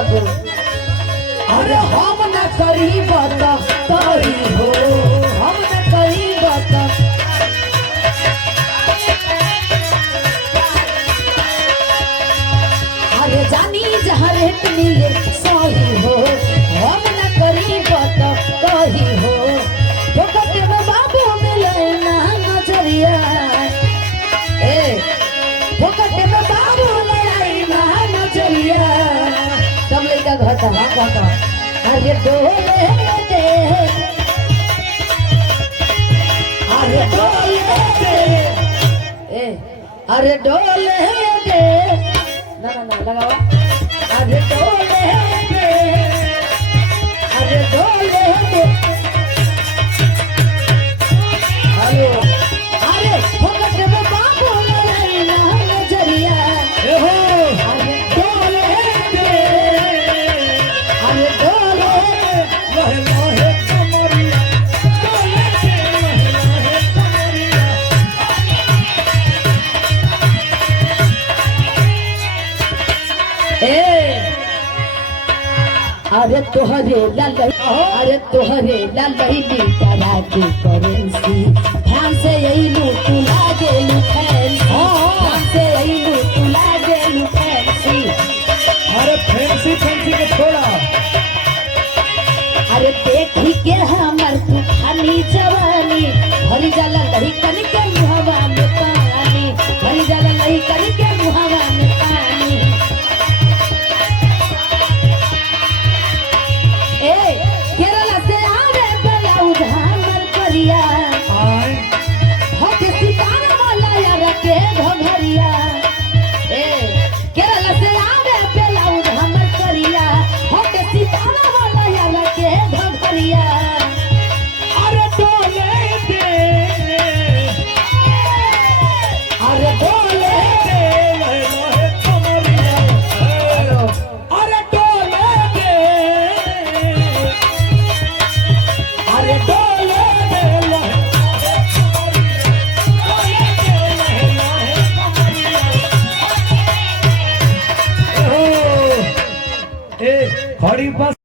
बाबू अरे हम न करी बता तोरी हो हम न करी बता अरे जानी जहाँ रेट मिले सही हो हम न करी बता कही हो फोकट में बाबू मिले ना नजरिया फोकट में बाबू मिले ना नजरिया तब लड़का घटा अरे डोले दे अरे डोले दे अरे डोले दे ना लगाओ अरे डोले दे अरे डोले दे हेलो अरे फोकट में बाबू लड़ाई ना नजरिया अरे डोले दे अरे डोले लहे लहे कमरिया डोले दे लहे लहे कमरिया अरे तोहरे ललही करा के करेंसी ध्यान से यही लूटू लागे ध्यान से यही लूटू लागे फैंसी अरे फैंसी के छोड़ा अरे देखी के हमर तूफानी जवानी भरी जाला लही कन के मुहवा में पानी भरी जाला लही कन के मुहवा में पानी केरला से आवे ब्लाउज हमर करिया हट सितारा वाला यार के घघरिया केरला से आवे ब्लाउज हमर करिया हट सितारा वाला यार के घघरिया अरे डोले दे अरे डोले दे लहे लहे कमरिया अरे डोले दे अरे डोले दे लहे खड़ी बस